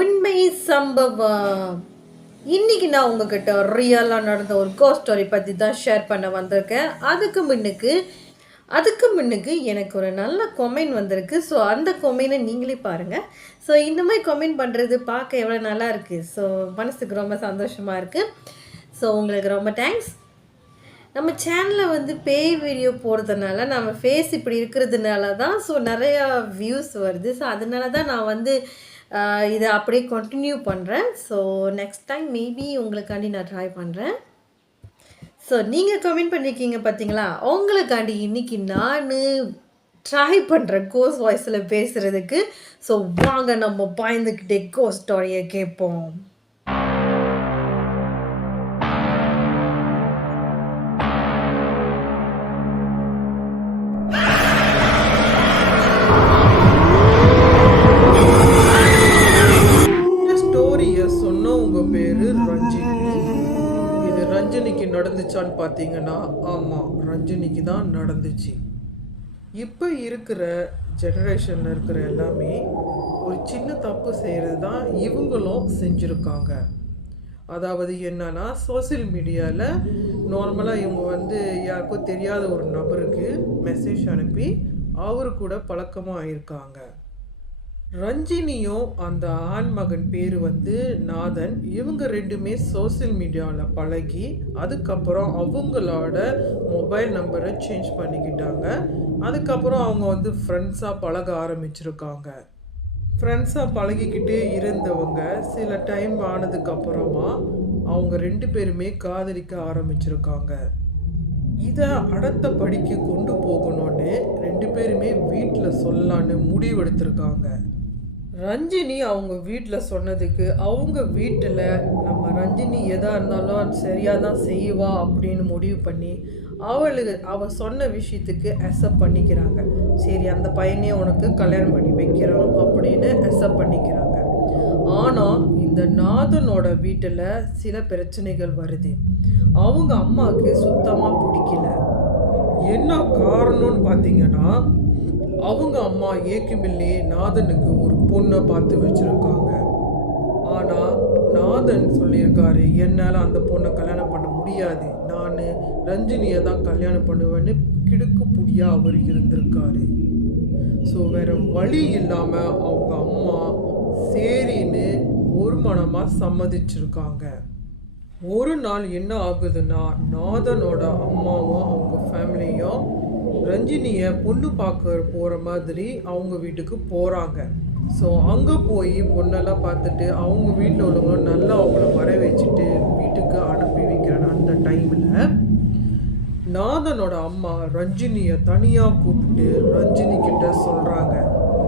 உண்மை சம்பவம். இன்னைக்கு நான் உங்ககிட்ட ரியலாக நடந்த ஒரு ஸ்டோரி பற்றி தான் ஷேர் பண்ண வந்திருக்கேன். அதுக்கு முன்னுக்கு எனக்கு ஒரு நல்ல கொமெண்ட் வந்திருக்கு. ஸோ அந்த கொமெண்ட்டை நீங்களே பாருங்கள். ஸோ இந்த மாதிரி கொமெண்ட் பண்ணுறது பார்க்க எவ்வளோ நல்லா இருக்குது. ஸோ மனசுக்கு ரொம்ப சந்தோஷமாக இருக்குது. ஸோ உங்களுக்கு ரொம்ப தேங்க்ஸ். நம்ம சேனலில் பேய் வீடியோ போடுறதுனால நம்ம ஃபேஸ் இப்படி இருக்கிறதுனால தான் ஸோ நிறையா வியூஸ் வருது. ஸோ அதனால தான் நான் இதை அப்படியே கண்டினியூ பண்ணுறேன். ஸோ நெக்ஸ்ட் டைம் மேபி உங்களுக்காண்டி நான் ட்ரை பண்ணுறேன். ஸோ நீங்கள் கமெண்ட் பண்ணியிருக்கீங்க பார்த்தீங்களா, உங்களுக்காண்டி இன்றைக்கி நான் ட்ரை பண்ணுறேன் கோஸ்ட் வாய்ஸில் பேசுகிறதுக்கு. ஸோ வாங்க நம்ம பயந்துக்கிட்டே கோஸ்ட் ஸ்டோரியை கேட்போம். ரஞ்சினிக்கு நடந்துச்சான்னு பார்த்தீங்கன்னா, ஆமாம், ரஞ்சினிக்கு தான் நடந்துச்சு. இப்போ இருக்கிற ஜெனரேஷனில் இருக்கிற எல்லாமே ஒரு சின்ன தப்பு செய்கிறது தான் இவங்களும் செஞ்சுருக்காங்க. அதாவது என்னன்னா, சோசியல் மீடியாவில் நார்மலாக இவங்க யாருக்கும் தெரியாத ஒரு நபருக்கு மெசேஜ் அனுப்பி அவரு கூட பழக்கமாக இருக்காங்க. ரஞ்சினியும் அந்த ஆண்மகன் பேர் நாதன். இவங்க ரெண்டுமே சோசியல் மீடியாவில் பழகி அதுக்கப்புறம் அவங்களோட மொபைல் நம்பரை சேஞ்ச் பண்ணிக்கிட்டாங்க. அதுக்கப்புறம் அவங்க ஃப்ரெண்ட்ஸாக பழக ஆரம்பிச்சிருக்காங்க. ஃப்ரெண்ட்ஸாக பழகிக்கிட்டே இருந்தவங்க சில டைம் ஆனதுக்கப்புறமா அவங்க ரெண்டு பேருமே காதலிக்க ஆரம்பிச்சிருக்காங்க. இதை அடுத்த படிக்கு கொண்டு போகணும்னு ரெண்டு பேருமே வீட்டில் சொல்லலான்னு முடிவெடுத்திருக்காங்க. ரஞ்சினி அவங்க வீட்டில் சொன்னதுக்கு அவங்க வீட்டில் நம்ம ரஞ்சினி எதாக இருந்தாலும் சரியாக தான் செய்வா அப்படின்னு முடிவு பண்ணி அவள் சொன்ன விஷயத்துக்கு அக்செப்ட் பண்ணிக்கிறாங்க. சரி, அந்த பையனே உனக்கு கல்யாணம் பண்ணி வைக்கிறோம் அப்படின்னு அக்செப்ட் பண்ணிக்கிறாங்க. ஆனால் இந்த நாதனோட வீட்டில் சில பிரச்சனைகள் வருது. அவங்க அம்மாவுக்கு சுத்தமாக பிடிக்கல. என்ன காரணம்னு பார்த்தீங்கன்னா, அவங்க அம்மா ஏக்குமில்லே நாதனுக்கு ஒரு பொண்ணை பார்த்து வச்சுருக்காங்க. ஆனால் நாதன் சொல்லியிருக்காரு, என்னால் அந்த பொண்ணை கல்யாணம் பண்ண முடியாது, நான் ரஞ்சினியை தான் கல்யாணம் பண்ணுவேன்னு கிடுக்கு புடியாக அவர் இருந்திருக்காரு. ஸோ வேறு வழி இல்லாமல் அவங்க அம்மா சரின்னு ஒரு மனமாக சம்மதிச்சிருக்காங்க. ஒரு நாள் என்ன ஆகுதுன்னா, நாதனோட அம்மாவும் அவங்க ஃபேமிலியும் ரஞ்சினியை பொண்ணு பார்க்க போகிற மாதிரி அவங்க வீட்டுக்கு போகிறாங்க. ஸோ அங்கே போய் பொண்ணெல்லாம் பார்த்துட்டு அவங்க வீட்டில் உள்ளவங்க நல்லா அவங்கள வர வச்சுட்டு வீட்டுக்கு அனுப்பி வைக்கிறாங்க. அந்த டைமில் நாதனோட அம்மா ரஞ்சினியை தனியாக கூப்பிட்டு ரஞ்சினி கிட்ட சொல்கிறாங்க,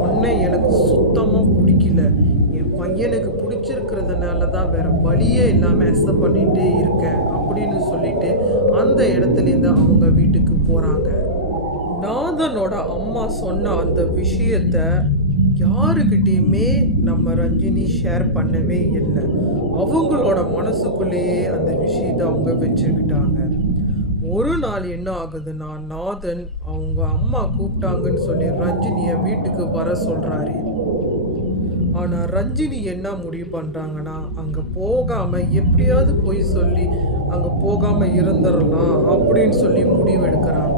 உன்னை எனக்கு சுத்தமாக பிடிக்கல, என் பையனுக்கு பிடிச்சிருக்கிறதுனால தான் வேறு வழியே இல்லாமல் அக்செப்ட் பண்ணிகிட்டே இருக்கேன் அப்படின்னு சொல்லிட்டு அந்த இடத்துலேருந்து அவங்க வீட்டுக்கு போகிறாங்க. நாதனோட அம்மா சொன்ன அந்த விஷயத்த யாருக்கிட்டேயுமே நம்ம ரஞ்சினி ஷேர் பண்ணவே இல்லை. அவங்களோட மனசுக்குள்ளேயே அந்த விஷயத்தை அவங்க வச்சுக்கிட்டாங்க. ஒரு நாள் என்ன ஆகுதுன்னா, நாதன் அவங்க அம்மா கூப்பிட்டாங்கன்னு சொல்லி ரஞ்சினியை வீட்டுக்கு வர சொல்கிறாரு. ஆனால் ரஞ்சினி என்ன முடிவு பண்ணுறாங்கன்னா, அங்கே போகாமல் எப்படியாவது போய் சொல்லி அங்கே போகாமல் இருந்துடலாம் அப்படின்னு சொல்லி முடிவெடுக்கிறாங்க.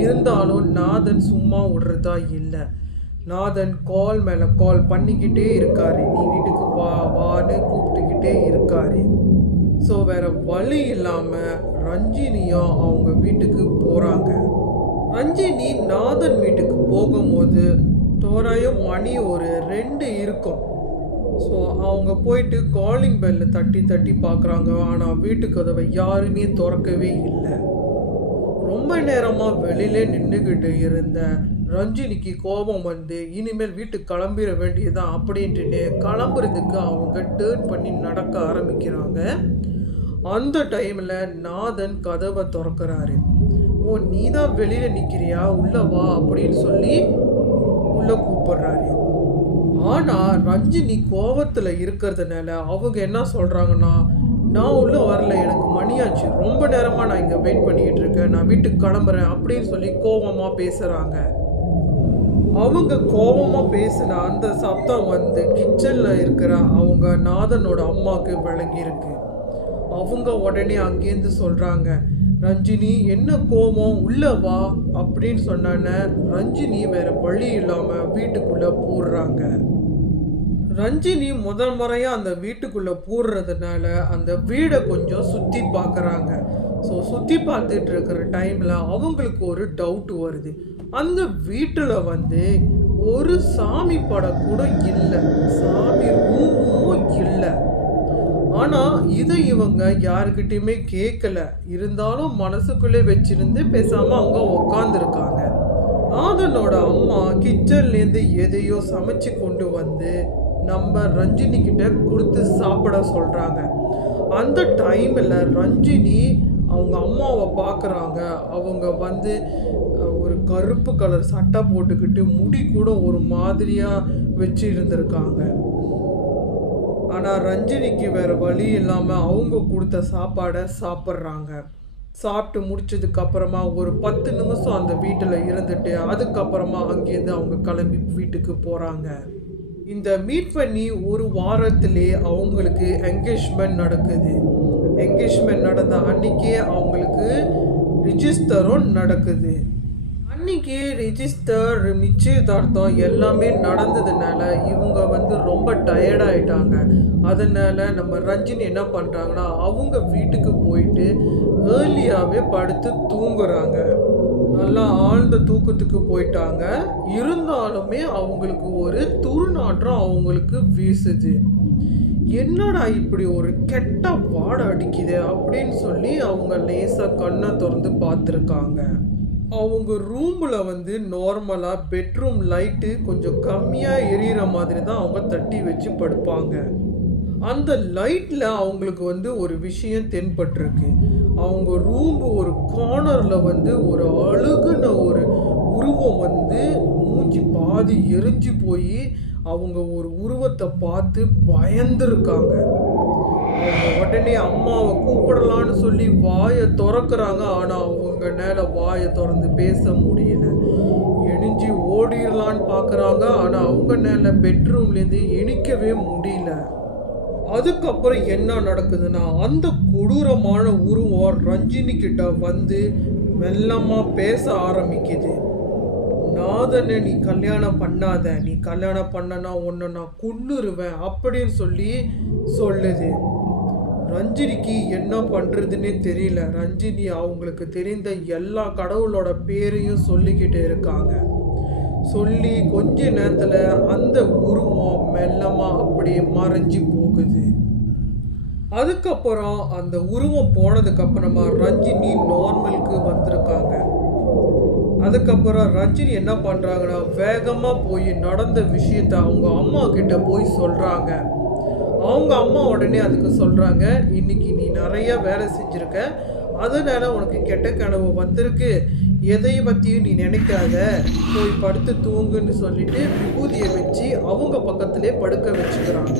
இருந்தாலும் நாதன் சும்மா விடுறதா இல்லை. நாதன் கால் மேலே கால் பண்ணிக்கிட்டே இருக்காரு, நீ வீட்டுக்கு வா வான்னு கூப்பிட்டுக்கிட்டே இருக்காரு. ஸோ வேறு வழி இல்லாமல் ரஞ்சினியும் அவங்க வீட்டுக்கு போகிறாங்க. ரஞ்சினி நாதன் வீட்டுக்கு போகும்போது தோராயம் மணி ஒரு 2 இருக்கும். ஸோ அவங்க போயிட்டு காலிங் பெல்ல தட்டி தட்டி பார்க்குறாங்க. ஆனால் வீட்டு கதவை யாருமே திறக்கவே இல்லை. ரொம்ப நேரமாக வெளியிலே நின்றுக்கிட்டு இருந்த ரஞ்சினிக்கு கோபம் இனிமேல் வீட்டுக்கு கிளம்பிட வேண்டியதான் அப்படின்ட்டு கிளம்புறதுக்கு அவங்க டேர்ன் பண்ணி நடக்க ஆரம்பிக்கிறாங்க. அந்த டைமில் நாதன் கதவை திறக்கிறாரு. ஓ, நீ தான் வெளியில் நிற்கிறியா, உள்ள வா அப்படின்னு சொல்லி உள்ளே கூப்பிடுறாரு. ஆனால் ரஞ்சினி கோபத்தில் இருக்கிறதுனால அவங்க என்ன சொல்கிறாங்கன்னா, நான் உள்ளே வரல, எனக்கு மணியாச்சு, ரொம்ப நேரமாக நான் இங்கே வெயிட் பண்ணிக்கிட்டு இருக்கேன், நான் வீட்டுக்கு கிளம்புறேன் அப்படின்னு சொல்லி கோபமாக பேசுகிறாங்க. அவங்க கோபமா பேசின அந்த சத்தம் வந்து கிச்சன்ல இருக்கிற அவங்க நாதனோட அம்மாவுக்கு விளங்கியிருக்கு. அவங்க உடனே அங்கேருந்து சொல்றாங்க, ரஞ்சினி என்ன கோபம், உள்ள வா அப்படின்னு சொன்னானே. ரஞ்சினி வேற வழி இல்லாம வீட்டுக்குள்ள பூர்றாங்க. ரஞ்சினி முதல் முறையா அந்த வீட்டுக்குள்ள பூர்றதுனால அந்த வீடை கொஞ்சம் சுத்தி பார்க்கறாங்க. ஸோ சுத்தி பார்த்துட்டு இருக்கிற டைம்ல அவங்களுக்கு ஒரு டவுட் வருது. அந்த வீட்டுல வந்து ஒரு சாமி படம் கூட இல்லை, சாமி ரூமும் இல்லை. ஆனா இதை இவங்க யாருக்கிட்டையுமே கேட்கல. இருந்தாலும் மனசுக்குள்ளே வச்சிருந்து பேசாம அவங்க உக்காந்துருக்காங்க. ஆதனோட அம்மா கிச்சன்லேருந்து எதையோ சமைச்சு கொண்டு வந்து நம்ம ரஞ்சினி கிட்ட கொடுத்து சாப்பிட சொல்றாங்க. அந்த டைம்ல ரஞ்சினி அவங்க அம்மாவை பார்க்குறாங்க. அவங்க வந்து ஒரு கருப்பு கலர் சட்டை போட்டுக்கிட்டு முடி கூட ஒரு மாதிரியா வச்சு இருந்திருக்காங்க. ஆனால் ரஞ்சினிக்கு வேற வழி இல்லாமல் அவங்க கொடுத்த சாப்பாடை சாப்பிட்றாங்க. சாப்பிட்டு முடிச்சதுக்கு அப்புறமா ஒரு 10 நிமிஷம் அந்த வீட்டில் இருந்துட்டு அதுக்கப்புறமா அங்கேருந்து அவங்க கிளம்பி வீட்டுக்கு போகிறாங்க. இந்த மீட் பண்ணி ஒரு வாரத்திலே அவங்களுக்கு என்கேஜ்மெண்ட் நடக்குது. என்கேஜ்மெண்ட் நடந்த அன்னைக்கே அவங்களுக்கு ரிஜிஸ்டரும் நடக்குது. அன்னைக்கு ரிஜிஸ்டர், நிச்சயதார்த்தம் எல்லாமே நடந்ததுனால இவங்க வந்து ரொம்ப டயர்டாயிட்டாங்க. அதனால நம்ம ரஞ்சினி என்ன பண்ணுறாங்கன்னா அவங்க வீட்டுக்கு போயிட்டு ஏர்லியாகவே படுத்து தூங்குறாங்க. நல்லா ஆழ்ந்த தூக்கத்துக்கு போயிட்டாங்க. இருந்தாலுமே அவங்களுக்கு ஒரு துர்நாற்றம் அவங்களுக்கு வீசுது. என்னடா இப்படி ஒரு கெட்ட வாடை அடிக்குது அப்படின்னு சொல்லி அவங்க லேசாக கண்ணை திறந்து பார்த்துருக்காங்க. அவங்க ரூமில் வந்து நார்மலாக பெட்ரூம் லைட்டு கொஞ்சம் கம்மியாக எரியிற மாதிரி தான் அவங்க தட்டி வச்சு படுப்பாங்க. அந்த லைட்டில் அவங்களுக்கு வந்து ஒரு விஷயம் தென்பட்டிருக்கு. அவங்க ரூம் ஒரு கார்னரில் வந்து ஒரு அழுகுன ஒரு உருவம் வந்து மூஞ்சி பாதி எரிஞ்சு போய் அவங்க ஒரு உருவத்தை பார்த்து பயந்துருக்காங்க. அவங்க உடனே அம்மாவை கூப்பிடலான்னு சொல்லி வாயை திறக்கிறாங்க. ஆனால் அவங்கனால வாயை திறந்து பேச முடியல. எணிஞ்சு ஓடிடலான்னு பார்க்குறாங்க. ஆனால் அவங்கனால பெட்ரூம்லேருந்து எணிக்கவே முடியல. அதுக்கப்புறம் என்ன நடக்குதுன்னா அந்த கொடூரமான உருவம் ரஞ்சினி கிட்ட வந்து மெல்லமாக பேச ஆரம்பிக்குது. நாதனை நீ கல்யாணம் பண்ணாத, நீ கல்யாணம் பண்ணனா உன்னை நான் கொன்னுருவேன் அப்படின்னு சொல்லி சொல்லுது. ரஞ்சினிக்கு என்ன பண்ணுறதுன்னே தெரியல. ரஞ்சினி அவங்களுக்கு தெரிந்த எல்லா கடவுளோட பேரையும் சொல்லிக்கிட்டு இருக்காங்க. சொல்லி கொஞ்ச நேரத்தில் அந்த உருவம் மெல்லமாக அப்படியே மறைஞ்சி போகுது. அதுக்கப்புறம் அந்த உருவம் போனதுக்கப்புறமா ரஞ்சினி நார்மலுக்கு வந்திருக்காங்க. அதுக்கப்புறம் ரஞ்சினி என்ன பண்ணுறாங்கன்னா வேகமாக போய் நடந்த விஷயத்த அவங்க அம்மா கிட்ட போய் சொல்கிறாங்க. அவங்க அம்மா உடனே அதுக்கு சொல்கிறாங்க, இன்னைக்கு நீ நிறைய வேலை செஞ்சுருக்க, அதனால உனக்கு கெட்ட கனவு வந்திருக்கு, எதையை பற்றியும் நீ நினைக்காத, போய் படுத்து தூங்குன்னு சொல்லிட்டு விபூதியை வச்சு அவங்க பக்கத்திலே படுக்க வச்சுக்கிறாங்க.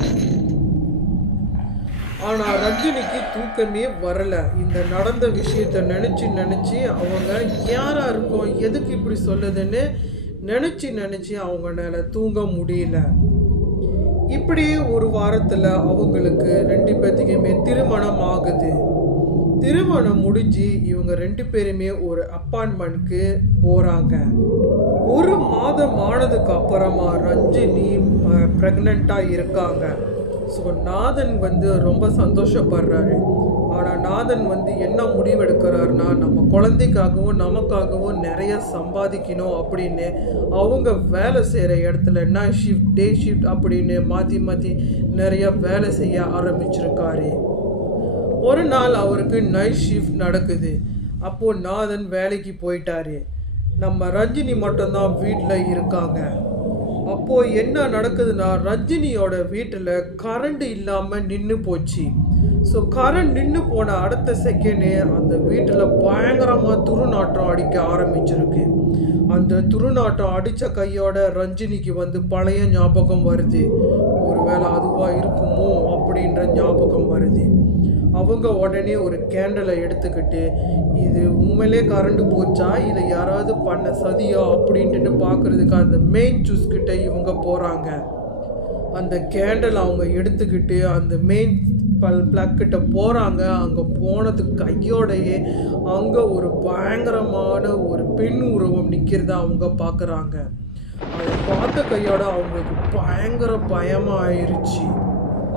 ஆனால் ரஞ்சினிக்கு தூக்கமே வரலை. இந்த நடந்த விஷயத்தை நினச்சி அவங்க யாராக இருக்கோம், எதுக்கு இப்படி சொல்லுதுன்னு நினச்சி அவங்களால தூங்க முடியல. இப்படி ஒரு வாரத்தில் அவங்களுக்கு 2 பேர்த்துக்குமே திருமணம் ஆகுது. திருமணம் முடிஞ்சு இவங்க 2 பேருமே ஒரு அப்பார்ட்மெண்ட்க்கு போகிறாங்க. ஒரு மாதம் ஆனதுக்கு அப்புறமா ரஞ்சினி ப்ரெக்னெண்ட்டாக இருக்காங்க. ஸோ நாதன் வந்து ரொம்ப சந்தோஷப்படுறாரு. ஆனால் நாதன் வந்து என்ன முடிவெடுக்கிறாருன்னா நம்ம குழந்தைக்காகவும் நமக்காகவும் நிறைய சம்பாதிக்கணும் அப்படின்னு அவங்க வேலை செய்கிற இடத்துல நைட் ஷிஃப்ட், டே ஷிஃப்ட் அப்படின்னு மாற்றி நிறைய வேலை செய்ய ஆரம்பிச்சிருக்காரு. ஒரு நாள் அவருக்கு நைட் ஷிஃப்ட் நடக்குது. அப்போது நாதன் வேலைக்கு போயிட்டாரு. நம்ம ரஞ்சினி மட்டும்தான் வீட்டில் இருக்காங்க. அப்போது என்ன நடக்குதுன்னா ரஞ்சினியோட வீட்டில் கரண்ட் இல்லாமல் நின்று போச்சு. ஸோ கரண்ட் நின்று போன அடுத்த செகண்டே அந்த வீட்டில் பயங்கரமாக துர்நாற்றம் அடிக்க ஆரம்பிச்சிருக்கு. அந்த துர்நாற்றம் அடித்த கையோட ரஞ்சினிக்கு வந்து பழைய ஞாபகம் வருது. ஒருவேளை அதுவாக இருக்குமோ அப்படின்ற ஞாபகம் வருது. அவங்க உடனே ஒரு கேண்டலை எடுத்துக்கிட்டு இது உண்மையிலே கரண்ட் போச்சா இல்லை யாராவது பண்ண சதியா அப்படின்ட்டு பார்க்கறதுக்கு அந்த மெயின் ஜூஸ் கிட்ட இவங்க போகிறாங்க. அந்த கேண்டல் அவங்க எடுத்துக்கிட்டு அந்த மெயின் ப்ளக் கிட்ட போகிறாங்க. அங்கே போனதுக்கு கையோடையே அங்கே ஒரு பயங்கரமான ஒரு பெண் உருவம் நிற்கிறத அவங்க பார்க்குறாங்க. அதை பார்த்த கையோட அவங்களுக்கு பயங்கர பயமாக ஆயிடுச்சு.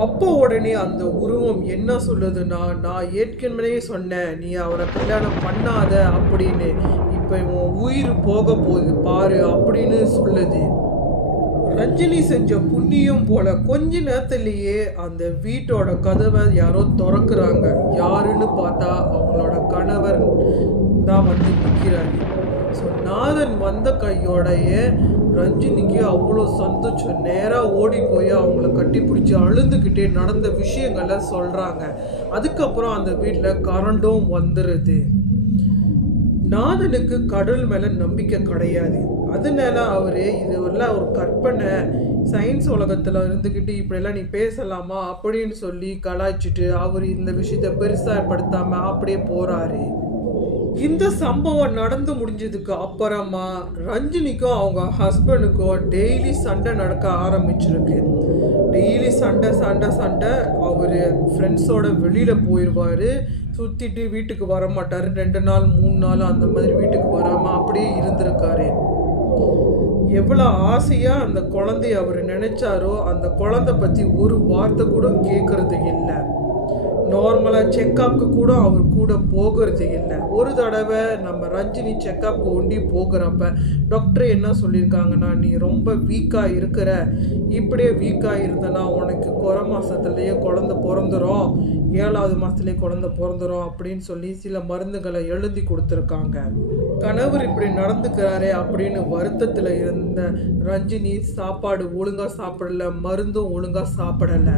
அப்போ உடனே அந்த உருவம் என்ன சொல்லுதுன்னா, நான் ஏற்கனவே சொன்னேன் நீ அவரை கல்யாணம் பண்ணாத அப்படின்னு, இப்போ உன் உயிர் போக போகுது பாரு அப்படின்னு சொல்லுது. ரஞ்சினி செஞ்ச புண்ணியம் போல கொஞ்ச நேரத்திலேயே அந்த வீட்டோட கதவை யாரோ திறக்கிறாங்க. யாருன்னு பார்த்தா அவங்களோட கணவர் தான் வந்து நிற்கிறாரு. ஸோ நாதன் வந்த கையோடையே ரஞ்சினிக்கு அவ்வளோ சந்தோஷம். நேராக ஓடி போய் அவங்கள கட்டி பிடிச்சி அழுதுகிட்டே நடந்த விஷயங்களை சொல்கிறாங்க. அதுக்கப்புறம் அந்த வீட்டில் கரண்டும் வந்துடுது. நாதனுக்கு கடவுள் மேலே நம்பிக்கை கிடையாது. அதனால அவர் இதெல்லாம் ஒரு கற்பனை, சயின்ஸ் உலகத்தில் இருந்துக்கிட்டு இப்படியெல்லாம் நீ பேசலாமா அப்படின்னு சொல்லி கலாய்ச்சிட்டு அவர் இந்த விஷயத்தை பெருசாக படுத்தாமல் அப்படியே போகிறாரு. இந்த சம்பவம் நடந்து முடிஞ்சதுக்கு அப்புறமா ரஞ்சினிக்கும் அவங்க ஹஸ்பண்டுக்கும் டெய்லி சண்டை நடக்க ஆரம்பிச்சிருக்கு. டெய்லி சண்டை சண்டை சண்டை. அவர் ஃப்ரெண்ட்ஸோட வெளியில் போயிடுவார், சுற்றிட்டு வீட்டுக்கு வர மாட்டார். 2 நாள் 3 நாள் அந்த மாதிரி வீட்டுக்கு வராமல் அப்படியே இருந்திருக்காரு. எவ்வளோ ஆசையாக அந்த குழந்தைய அவர் நினைச்சாரோ அந்த குழந்தை பற்றி ஒரு வார்த்தை கூட கேட்கறது இல்லை. நார்மலாக செக்கப்புக்கு கூட அவர் கூட போகிறது இல்லை. ஒரு தடவை நம்ம ரஞ்சினி செக்கப்புக்கு ஒண்டி போகிறப்ப டாக்டர் என்ன சொல்லியிருக்காங்கன்னா, நீ ரொம்ப வீக்காக இருக்கிற, இப்படியே வீக்காக இருந்தனா உனக்கு குறை மாதத்துலேயே குழந்த பிறந்துடும், 7வது மாதத்துலேயே குழந்த பிறந்துடும் அப்படின்னு சொல்லி சில மருந்துகளை எழுதி கொடுத்துருக்காங்க. கணவர் இப்படி நடந்துக்கிறாரே அப்படின்னு வருத்தத்தில் இருந்த ரஞ்சினி சாப்பாடு ஒழுங்காக சாப்பிடல, மருந்தும் ஒழுங்காக சாப்பிடலை.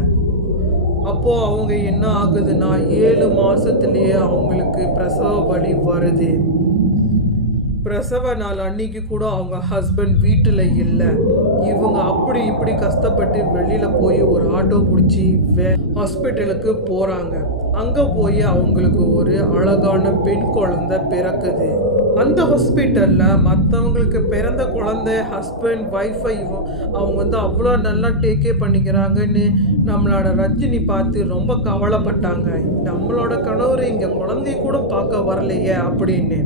அப்போது அவங்க என்ன ஆகுதுன்னா 7 மாதத்துலேயே அவங்களுக்கு பிரசவ வலி வருது. பிரசவ நாள் அன்னைக்கு கூட அவங்க ஹஸ்பண்ட் வீட்டில் இல்லை. இவங்க அப்படி இப்படி கஷ்டப்பட்டு வெளியில் போய் ஒரு ஆட்டோ பிடிச்சி ஹாஸ்பிட்டலுக்கு போகிறாங்க. அங்கே போய் அவங்களுக்கு ஒரு அழகான பெண் குழந்தை பிறக்குது. அந்த ஹாஸ்பிட்டலில் மற்றவங்களுக்கு பிறந்த குழந்தை ஹஸ்பண்ட் ஒய்ஃபை அவங்க வந்து அவ்வளோ நல்லா டேக்கே பண்ணிக்கிறாங்கன்னு நம்மளோட ரஞ்சினி பார்த்து ரொம்ப கவலைப்பட்டாங்க. நம்மளோட கணவர் இங்கே குழந்தைய கூட பார்க்க வரலையே அப்படின்னு.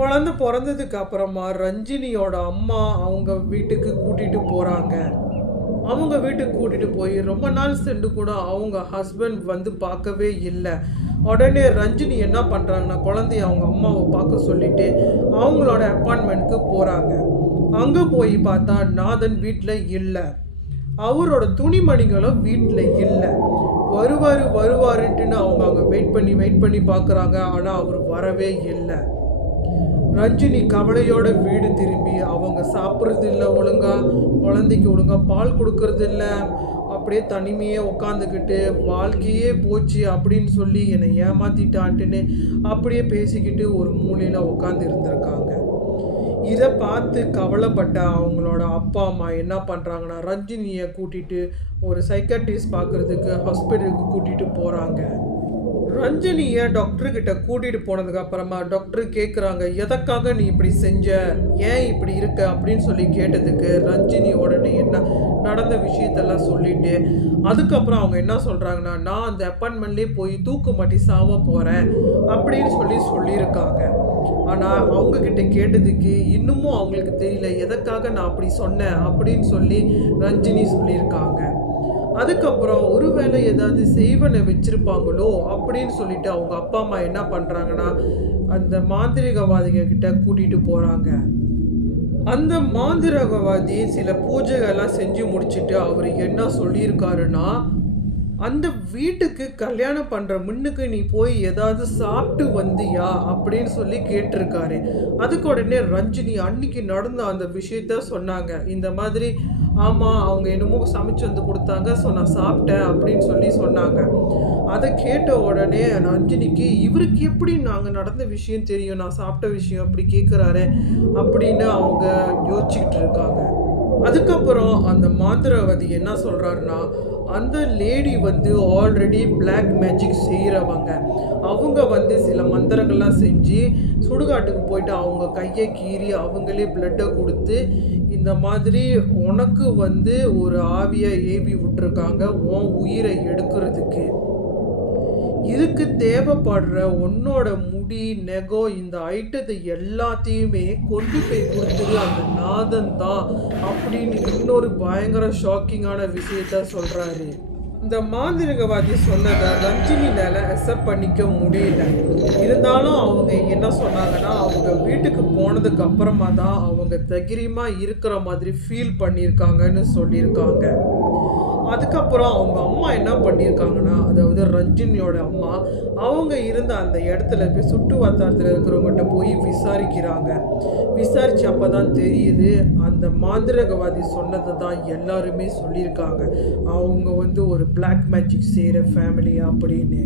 குழந்தை பிறந்ததுக்கு அப்புறமா ரஞ்சினியோட அம்மா அவங்க வீட்டுக்கு கூட்டிகிட்டு போகிறாங்க. அவங்க வீட்டுக்கு கூட்டிகிட்டு போய் ரொம்ப நாள் சென்று கூட அவங்க ஹஸ்பண்ட் வந்து பார்க்கவே இல்லை. உடனே ரஞ்சினி என்ன பண்ணுறாங்கன்னா, குழந்தைய அவங்க அம்மாவை பார்க்க சொல்லிட்டு அவங்களோட அப்பார்ட்மெண்ட்டுக்கு போகிறாங்க. அங்கே போய் பார்த்தா நாதன் வீட்டில் இல்லை. அவரோட துணிமணிகளும் வீட்டில் இல்லை. வருவாருன்ட்டுன்னு அவங்க அங்கே வெயிட் பண்ணி பார்க்குறாங்க. ஆனால் அவர் வரவே இல்லை. ரஞ்சினி கவலையோட வீடு திரும்பி அவங்க சாப்பிட்றது இல்லை, ஒழுங்காக குழந்தைக்கு ஒழுங்காக பால் கொடுக்கறது இல்லை, அப்படியே தனிமையே உட்காந்துக்கிட்டு வாழ்க்கையே போச்சு அப்படின்னு சொல்லி என்னை ஏமாற்றிட்டான்ட்டுன்னு அப்படியே பேசிக்கிட்டு ஒரு மூலையில் உட்காந்து இருந்திருக்காங்க. இதை பார்த்து கவலைப்பட்ட அவங்களோட அப்பா அம்மா என்ன பண்ணுறாங்கன்னா, ரஞ்சினியை கூட்டிகிட்டு ஒரு சைக்காட்ரிஸ்ட் பார்க்குறதுக்கு ஹாஸ்பிட்டலுக்கு கூட்டிகிட்டு போகிறாங்க. ரஞ்சினியை டாக்டர்கிட்ட கூட்டிகிட்டு போனதுக்கு அப்புறமா டாக்டர் கேட்குறாங்க, எதற்காக நீ இப்படி செஞ்ச, ஏன் இப்படி இருக்க அப்படின்னு சொல்லி கேட்டதுக்கு ரஞ்சினி உடனே என்ன நடந்த விஷயத்தெல்லாம் சொல்லிட்டு அதுக்கப்புறம் அவங்க என்ன சொல்கிறாங்கன்னா, நான் அந்த அப்பார்ட்மெண்ட்லேயே போய் தூக்கு மாட்டி சாவ போகிறேன் அப்படின்னு சொல்லியிருக்காங்க. ஆனால் அவங்கக்கிட்ட கேட்டதுக்கு இன்னமும் அவங்களுக்கு தெரியல எதற்காக நான் அப்படி சொன்னேன் அப்படின்னு சொல்லி ரஞ்சினி சொல்லியிருக்காங்க. அதுக்கப்புறம் ஒருவேளை ஏதாவது செய்வனை வச்சுருப்பாங்களோ அப்படின்னு சொல்லிட்டு அவங்க அப்பா அம்மா என்ன பண்ணுறாங்கன்னா, அந்த மாந்திரிகவாதிகிட்ட கூட்டிகிட்டு போகிறாங்க. அந்த மாந்திரகவாதி சில பூஜைகள்லாம் செஞ்சு முடிச்சுட்டு அவர் என்ன சொல்லியிருக்காருன்னா, அந்த வீட்டுக்கு கல்யாணம் பண்ணுற முன்னுக்கு நீ போய் ஏதாவது சாப்பிட்டு வந்தியா அப்படின்னு சொல்லி கேட்டிருக்காரு. அதுக்கு உடனே ரஞ்சினி அன்னைக்கு நடந்த அந்த விஷயத்த சொன்னாங்க. இந்த மாதிரி ஆமாம், அவங்க என்னமோ சமைச்சு வந்து கொடுத்தாங்க, ஸோ நான் சாப்பிட்டேன் அப்படின்னு சொல்லி சொன்னாங்க. அதை கேட்ட உடனே ரஞ்சினிக்கு இவருக்கு எப்படி நாங்கள் நடந்த விஷயம் தெரியும், நான் சாப்பிட்ட விஷயம் அப்படி கேட்குறாரு அப்படின்னு அவங்க யோசிச்சுக்கிட்டு இருக்காங்க. அதுக்கப்புறம் அந்த மாந்திரவாதி என்ன சொல்கிறாருன்னா, அந்த லேடி வந்து ஆல்ரெடி பிளாக் மேஜிக் செய்கிறவங்க. அவங்க வந்து சில மந்திரங்கள்லாம் செஞ்சு சுடுகாட்டுக்கு போயிட்டு அவங்க கையை கீறி அவங்களே பிளட்டை கொடுத்து இந்த மாதிரி உனக்கு வந்து ஒரு ஆவியை ஏவி விட்டுருக்காங்க உன் உயிரை எடுக்கிறதுக்கு. இதுக்கு தேவைப்படுற உன்னோட முடி நெகம் இந்த ஐட்டத்தை எல்லாத்தையுமே கொண்டு போய் கொடுத்தது அந்த நாதன் தான் அப்படின்னு இன்னொரு பயங்கர ஷாக்கிங்கான விஷயத்த சொல்றாரு. இந்த மாந்திரிகவாதி சொன்னதை ரஞ்சினினால அக்செப்ட் பண்ணிக்க முடியல. இருந்தாலும் அவங்க என்ன சொன்னாங்கன்னா, அவங்க வீட்டுக்கு போனதுக்கு அப்புறமா தான் அவங்க தைரியமா இருக்கிற மாதிரி ஃபீல் பண்ணியிருக்காங்கன்னு சொல்லியிருக்காங்க. அதுக்கப்புறம் அவங்க அம்மா என்ன பண்ணியிருக்காங்கன்னா, அதாவது ரஞ்சினியோட அம்மா, அவங்க இருந்த அந்த இடத்துல போய் சுட்டு வட்டாரத்தில் இருக்கிறவங்ககிட்ட போய் விசாரிக்கிறாங்க. விசாரிச்சு அப்போ தான் தெரியுது, அந்த மாந்திரகவாதி சொன்னதை தான் எல்லாருமே சொல்லியிருக்காங்க. அவங்க வந்து ஒரு பிளாக் மேஜிக் செய்கிற ஃபேமிலி அப்படின்னு.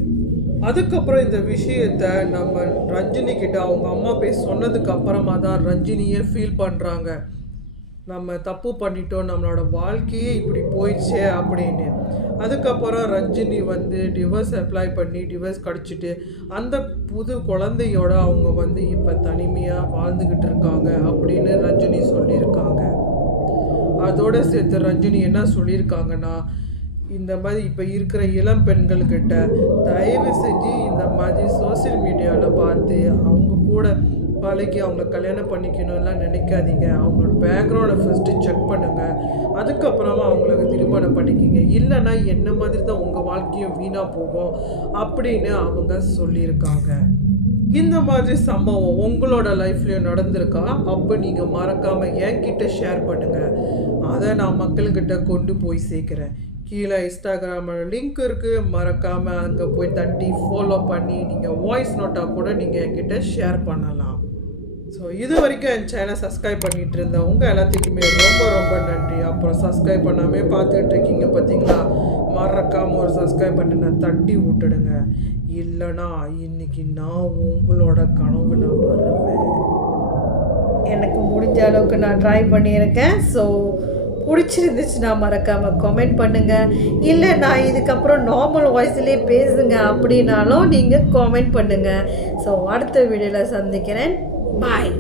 அதுக்கப்புறம் இந்த விஷயத்த நம்ம ரஞ்சினி கிட்ட அவங்க அம்மா போய் சொன்னதுக்கு அப்புறமா தான் ரஞ்சினியே ஃபீல் பண்ணுறாங்க, நம்ம தப்பு பண்ணிட்டோம், நம்மளோட வாழ்க்கையே இப்படி போயிடுச்சே அப்படின்னு. அதுக்கப்புறம் ரஞ்சினி வந்து டிவோர்ஸ் அப்ளை பண்ணி டிவோர்ஸ் கிடச்சிட்டு அந்த புது குழந்தையோட அவங்க வந்து இப்போ தனிமையாக வாழ்ந்துக்கிட்டு இருக்காங்க அப்படின்னு ரஞ்சினி சொல்லியிருக்காங்க. அதோடு சேர்த்து ரஞ்சினி என்ன சொல்லியிருக்காங்கன்னா, இந்த மாதிரி இப்போ இருக்கிற இளம் பெண்கள்கிட்ட தயவு செஞ்சு இந்த மாதிரி சோசியல் மீடியாவில் பார்த்து அவங்க கூட பழகி அவங்கள கல்யாணம் பண்ணிக்கணும்லாம் நினைக்காதீங்க. அவங்களோட பேக்ரவுண்டை ஃபஸ்ட்டு செக் பண்ணுங்கள், அதுக்கப்புறமா அவங்களுக்கு திருமணம் பண்ணிக்கிங்க. இல்லைன்னா என்ன மாதிரி தான் உங்கள் வாழ்க்கையும் வீணாக போகும் அப்படின்னு அவங்க சொல்லியிருக்காங்க. இந்த மாதிரி சம்பவம் உங்களோட லைஃப்லேயும் நடந்திருக்கா? அப்போ நீங்கள் மறக்காமல் என்கிட்ட ஷேர் பண்ணுங்கள், அதை நான் மக்கள்கிட்ட கொண்டு போய் சேர்க்குறேன். கீழே இன்ஸ்டாகிராமில் லிங்க் இருக்குது, மறக்காமல் அங்கே போய் தட்டி ஃபாலோ பண்ணி நீங்கள் வாய்ஸ் நோட்டாக கூட நீங்கள் என்கிட்ட ஷேர் பண்ணலாம். ஸோ இது வரைக்கும் என் சேனல் சப்ஸ்கிரைப் பண்ணிகிட்டு இருந்தேன் உங்கள் எல்லாத்துக்குமே ரொம்ப ரொம்ப நன்றி. அப்புறம் சப்ஸ்கிரைப் பண்ணாமே பார்த்துக்கிட்டு இருக்கீங்க பார்த்தீங்களா, மறக்காமல் ஒரு சப்ஸ்கிரைப் பண்ணி நான் தட்டி விட்டுடுங்க. இல்லைனா இன்னைக்கு நான் உங்களோட கனவுல வருவேன். எனக்கு முடிஞ்ச அளவுக்கு நான் ட்ரை பண்ணியிருக்கேன். ஸோ பிடிச்சிருந்துச்சுன்னா மறக்காமல் கமெண்ட் பண்ணுங்கள். இல்லை நான் இதுக்கப்புறம் நார்மல் வாய்ஸ்லேயே பேசுங்க அப்படின்னாலும் நீங்கள் கமெண்ட் பண்ணுங்கள். ஸோ அடுத்த வீடியோவில் சந்திக்கிறேன். பாய்.